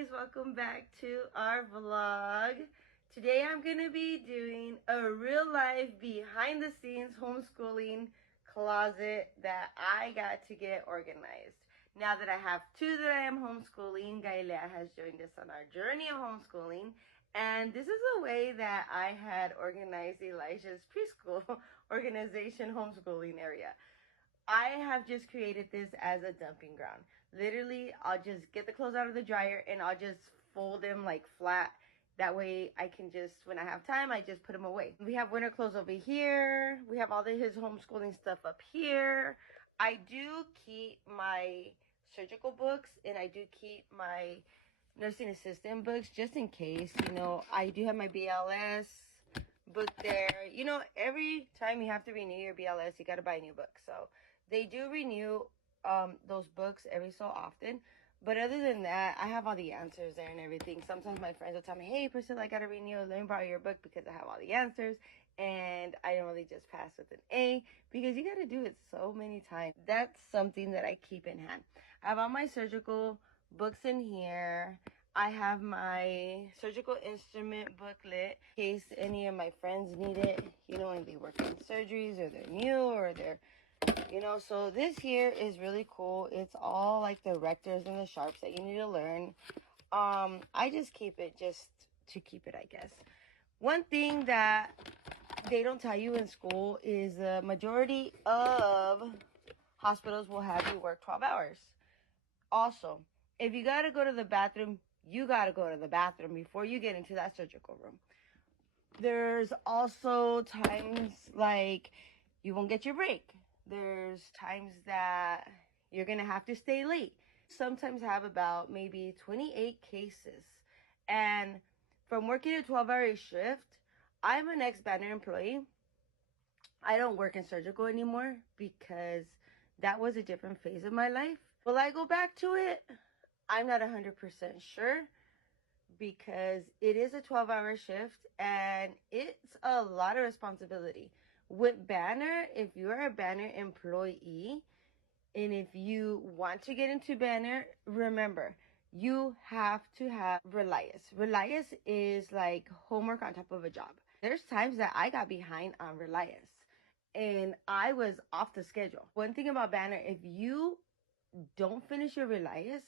guys, welcome back to our vlog. Today I'm going to be doing a real life behind the scenes homeschooling closet that I got to get organized. Now that I have two that I am homeschooling, Gailea has joined us on our journey of homeschooling. And this is a way that I had organized Elijah's preschool organization homeschooling area. I have just created this as a dumping ground. Literally, I'll just get the clothes out of the dryer and I'll just fold them like flat. That way I can just, when I have time, I just put them away. We have winter clothes over here. We have all his homeschooling stuff up here. I do keep my surgical books and I do keep my nursing assistant books just in case. You know, I do have my BLS book there. You know, every time you have to renew your BLS, you got to buy a new book. So they do renew those books every so often. But other than that, I have all the answers there and everything. Sometimes my friends will tell me, hey, Priscilla, I got to renew. Let me borrow your book because I have all the answers. And I don't really just pass with an A because you got to do it so many times. That's something that I keep in hand. I have all my surgical books in here. I have my surgical instrument booklet in case any of my friends need it, you know, when they work on surgeries or they're new or they're, you know. So this here is really cool. It's all like the rectors and the sharps that you need to learn. I just keep it just to keep it, I guess. One thing that they don't tell you in school is the majority of hospitals will have you work 12 hours. Also, if you got to go to the bathroom, you got to go to the bathroom before you get into that surgical room. There's also times like you won't get your break. There's times that you're going to have to stay late. Sometimes have about maybe 28 cases. And from working a 12-hour shift, I'm an ex-Banner employee. I don't work in surgical anymore because that was a different phase of my life. Will I go back to it? I'm not 100% sure because it is a 12-hour shift and it's a lot of responsibility. With Banner, if you are a Banner employee and if you want to get into Banner, remember, you have to have Relias. Relias is like homework on top of a job. There's times that I got behind on Relias and I was off the schedule. One thing about Banner, if you don't finish your Relias,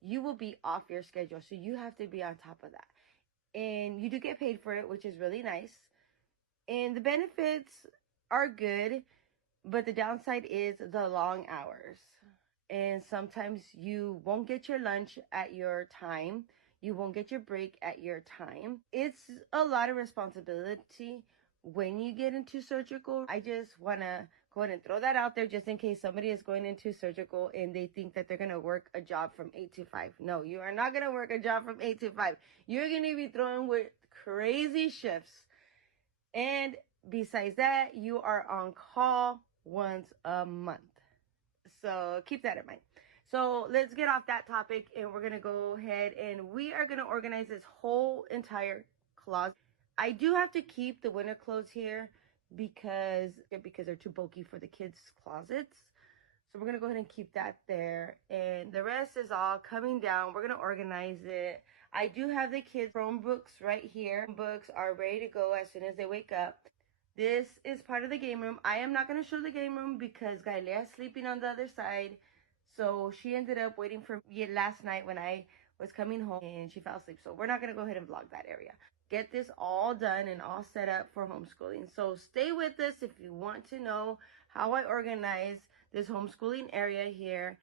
you will be off your schedule. So you have to be on top of that. And you do get paid for it, which is really nice. And the benefits are good, but the downside is the long hours. And sometimes you won't get your lunch at your time. You won't get your break at your time. It's a lot of responsibility when you get into surgical. I just want to go ahead and throw that out there just in case somebody is going into surgical and they think that they're going to work a job from 8 to 5. No, you are not going to work a job from 8 to 5. You're going to be thrown with crazy shifts. And besides that, you are on call once a month. So keep that in mind. So let's get off that topic and we're going to go ahead and we are going to organize this whole entire closet. I do have to keep the winter clothes here because they're too bulky for the kids' closets. So we're going to go ahead and keep that there. And the rest is all coming down. We're going to organize it. I do have the kids' Chromebooks right here. Books are ready to go as soon as they wake up. This is part of the game room. I am not going to show the game room because Gailea is sleeping on the other side. So she ended up waiting for me last night when I was coming home and she fell asleep. So we're not going to go ahead and vlog that area. Get this all done and all set up for homeschooling. So stay with us if you want to know how I organize this homeschooling area here.